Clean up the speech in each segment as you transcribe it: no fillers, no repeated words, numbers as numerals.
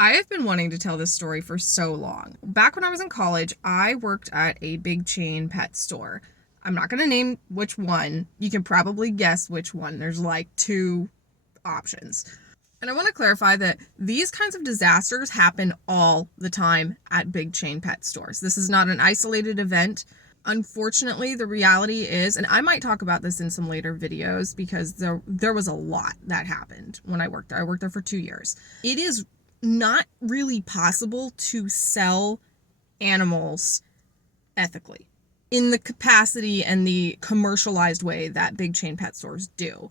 I have been wanting to tell this story for so long. Back when I was in college, I worked at a big chain pet store. I'm not going to name which one. You can probably guess which one. There's like two options. And I want to clarify that these kinds of disasters happen all the time at big chain pet stores. This is not an isolated event. Unfortunately, the reality is, and I might talk about this in some later videos because there was a lot that happened when I worked there. I worked there for 2 years. It is not really possible to sell animals ethically in the capacity and the commercialized way that big chain pet stores do.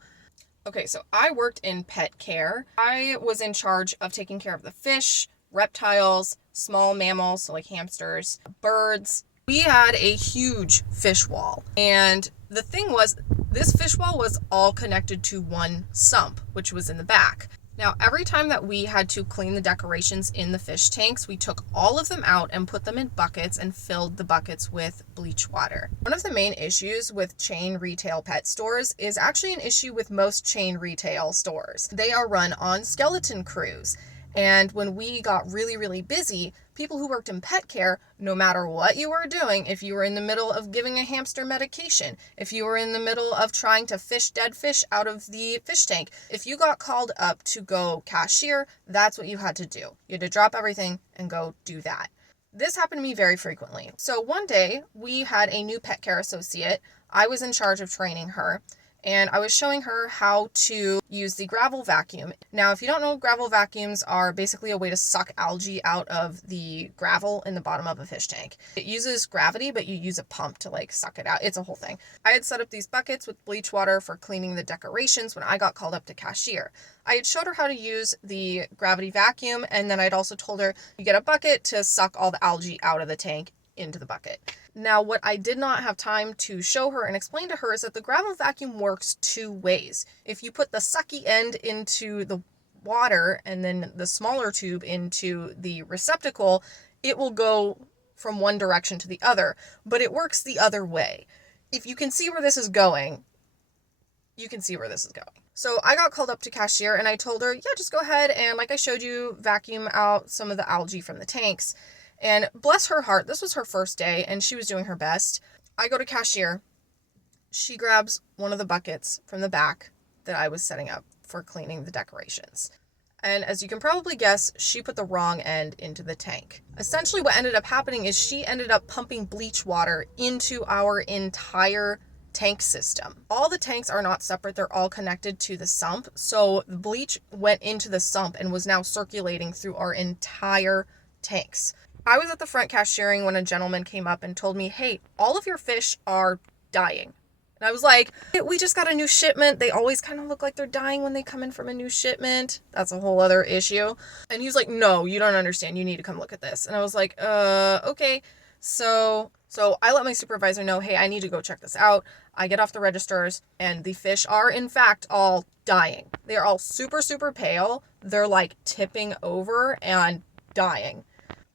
Okay, so I worked in pet care. I was in charge of taking care of the fish, reptiles, small mammals, so like hamsters, birds. We had a huge fish wall, and the thing was, this fish wall was all connected to one sump, which was in the back. Now, every time that we had to clean the decorations in the fish tanks, we took all of them out and put them in buckets and filled the buckets with bleach water. One of the main issues with chain retail pet stores is actually an issue with most chain retail stores. They are run on skeleton crews. And when we got really, really busy, people who worked in pet care, no matter what you were doing, if you were in the middle of giving a hamster medication, if you were in the middle of trying to fish dead fish out of the fish tank, if you got called up to go cashier, that's what you had to do. You had to drop everything and go do that. This happened to me very frequently. So one day we had a new pet care associate. I was in charge of training her. And I was showing her how to use the gravel vacuum. Now, if you don't know, gravel vacuums are basically a way to suck algae out of the gravel in the bottom of a fish tank. It uses gravity, but you use a pump to suck it out. It's a whole thing. I had set up these buckets with bleach water for cleaning the decorations when I got called up to cashier. I had showed her how to use the gravity vacuum, and then I'd also told her you get a bucket to suck all the algae out of the tank into the bucket. Now, what I did not have time to show her and explain to her is that the gravel vacuum works two ways. If you put the sucky end into the water and then the smaller tube into the receptacle, it will go from one direction to the other, but it works the other way. If you can see where this is going, you can see where this is going. So I got called up to cashier and I told her, yeah, just go ahead and like I showed you, vacuum out some of the algae from the tanks. And bless her heart, this was her first day and she was doing her best. I go to cashier. She grabs one of the buckets from the back that I was setting up for cleaning the decorations. And as you can probably guess, she put the wrong end into the tank. Essentially what ended up happening is she ended up pumping bleach water into our entire tank system. All the tanks are not separate, they're all connected to the sump. So the bleach went into the sump and was now circulating through our entire tanks. I was at the front cashiering when a gentleman came up and told me, hey, all of your fish are dying. And I was like, we just got a new shipment. They always kind of look like they're dying when they come in from a new shipment. That's a whole other issue. And he was like, no, you don't understand. You need to come look at this. And I was like, okay. So I let my supervisor know, hey, I need to go check this out. I get off the registers and the fish are in fact all dying. They're all super, super pale. They're like tipping over and dying.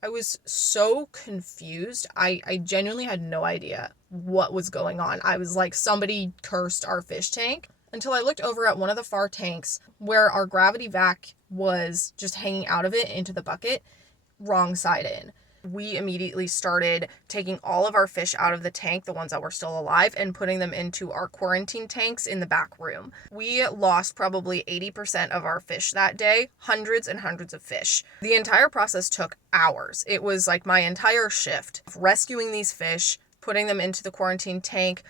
I was so confused. I genuinely had no idea what was going on. I was like, somebody cursed our fish tank, until I looked over at one of the far tanks where our gravity vac was just hanging out of it into the bucket, wrong side in. We immediately started taking all of our fish out of the tank, the ones that were still alive, and putting them into our quarantine tanks in the back room. We lost probably 80% of our fish that day, hundreds and hundreds of fish. The entire process took hours. It was like my entire shift of rescuing these fish, putting them into the quarantine tank,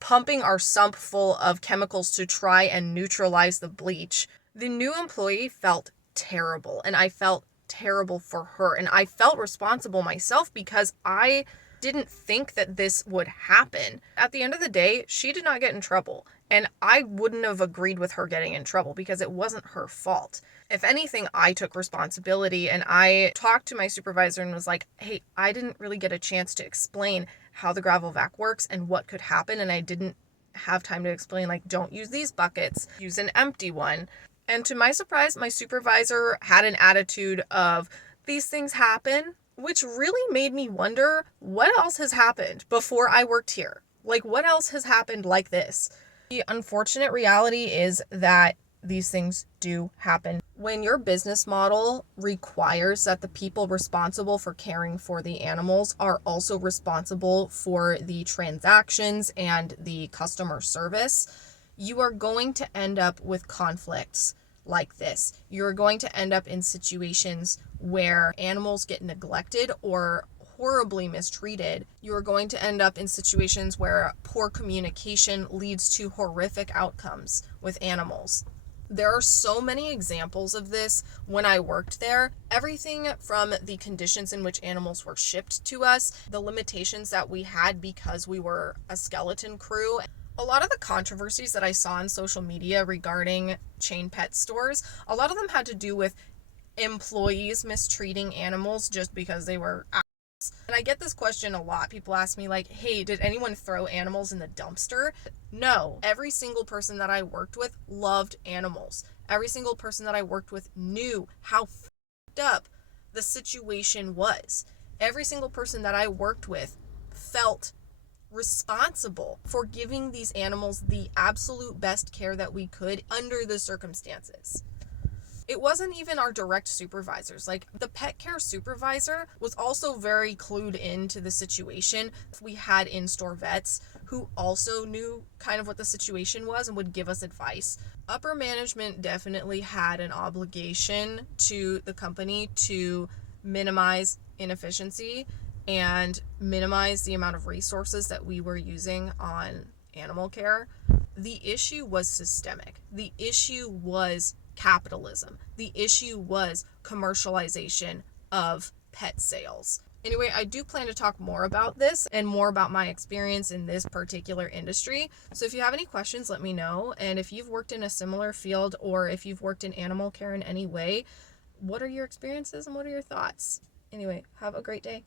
pumping our sump full of chemicals to try and neutralize the bleach. The new employee felt terrible, and I felt terrible for her, and I felt responsible myself because I didn't think that this would happen. At the end of the day, she did not get in trouble, and I wouldn't have agreed with her getting in trouble because it wasn't her fault. If anything, I took responsibility, and I talked to my supervisor and was like, hey, I didn't really get a chance to explain how the gravel vac works and what could happen, and I didn't have time to explain, like, don't use these buckets, use an empty one. And to my surprise, my supervisor had an attitude of, these things happen, which really made me wonder what else has happened before I worked here. Like, what else has happened like this? The unfortunate reality is that these things do happen. When your business model requires that the people responsible for caring for the animals are also responsible for the transactions and the customer service, you are going to end up with conflicts like this. You're going to end up in situations where animals get neglected or horribly mistreated. You're going to end up in situations where poor communication leads to horrific outcomes with animals. There are so many examples of this when I worked there. Everything from the conditions in which animals were shipped to us, the limitations that we had because we were a skeleton crew. A lot of the controversies that I saw on social media regarding chain pet stores, a lot of them had to do with employees mistreating animals just because they were animals. And I get this question a lot. People ask me like, hey, did anyone throw animals in the dumpster? No. Every single person that I worked with loved animals. Every single person that I worked with knew how f***ed up the situation was. Every single person that I worked with felt responsible for giving these animals the absolute best care that we could under the circumstances. It wasn't even our direct supervisors. Like, the pet care supervisor was also very clued into the situation. We had in-store vets who also knew kind of what the situation was and would give us advice. Upper management definitely had an obligation to the company to minimize inefficiency and minimize the amount of resources that we were using on animal care. The issue was systemic. The issue was capitalism. The issue was commercialization of pet sales. Anyway, I do plan to talk more about this and more about my experience in this particular industry. So if you have any questions, let me know. And if you've worked in a similar field or if you've worked in animal care in any way, what are your experiences and what are your thoughts? Anyway, have a great day.